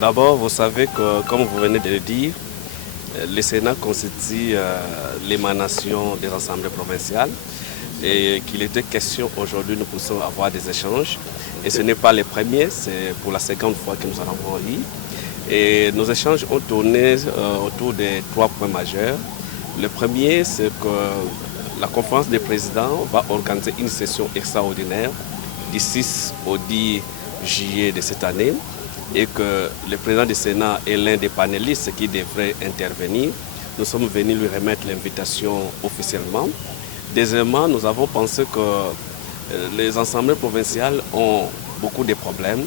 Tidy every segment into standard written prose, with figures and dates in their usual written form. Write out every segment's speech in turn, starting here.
D'abord, vous savez que, comme vous venez de le dire, le Sénat constitue l'émanation des assemblées provinciales et qu'il était question aujourd'hui, nous puissions avoir des échanges. Et ce n'est pas le premier, c'est pour la seconde fois que nous en avons eu. Et nos échanges ont tourné autour des 3 points majeurs. Le premier, c'est que la conférence des présidents va organiser une session extraordinaire du 6 au 10 juillet de cette année et que le président du Sénat est l'un des panélistes qui devrait intervenir. Nous sommes venus lui remettre l'invitation officiellement. Deuxièmement, nous avons pensé que les assemblées provinciales ont beaucoup de problèmes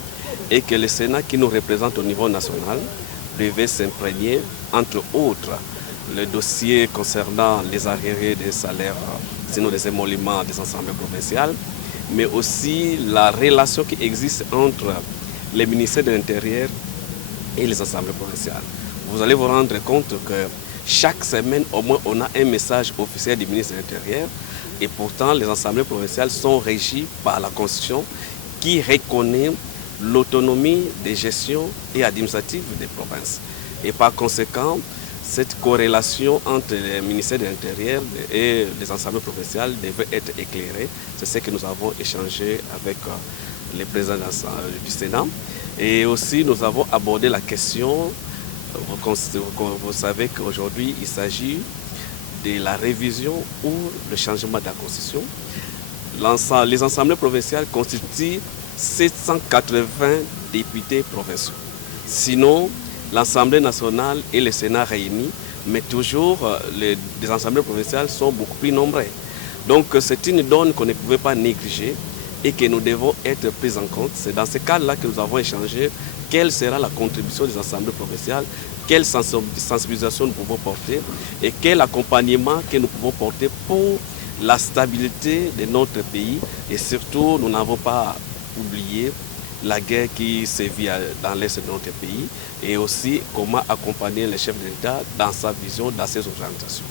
et que le Sénat qui nous représente au niveau national devait s'imprégner, entre autres, le dossier concernant les arriérés des salaires, sinon des émoluments des assemblées provinciales, mais aussi la relation qui existe entre les ministères de l'Intérieur et les assemblées provinciales. Vous allez vous rendre compte que chaque semaine, au moins, on a un message officiel du ministre de l'Intérieur et pourtant, les assemblées provinciales sont régies par la Constitution qui reconnaît l'autonomie de gestion et administrative des provinces. Et par conséquent, cette corrélation entre les ministères de l'Intérieur et les assemblées provinciales devait être éclairée. C'est ce que nous avons échangé avec les présidents du Sénat. Et aussi, nous avons abordé la question, vous savez qu'aujourd'hui, il s'agit de la révision ou le changement de la Constitution. Les assemblées provinciales constituent 780 députés provinciaux. Sinon, l'Assemblée nationale et le Sénat réunis, mais toujours les assemblées provinciales sont beaucoup plus nombreuses. Donc c'est une donne qu'on ne pouvait pas négliger et que nous devons être pris en compte. C'est dans ce cadre-là que nous avons échangé quelle sera la contribution des assemblées provinciales, quelle sensibilisation nous pouvons porter et quel accompagnement que nous pouvons porter pour la stabilité de notre pays. Et surtout, nous n'avons pas oublié la guerre qui sévit dans l'est de notre pays et aussi comment accompagner le chef de l'État dans sa vision, dans ses orientations.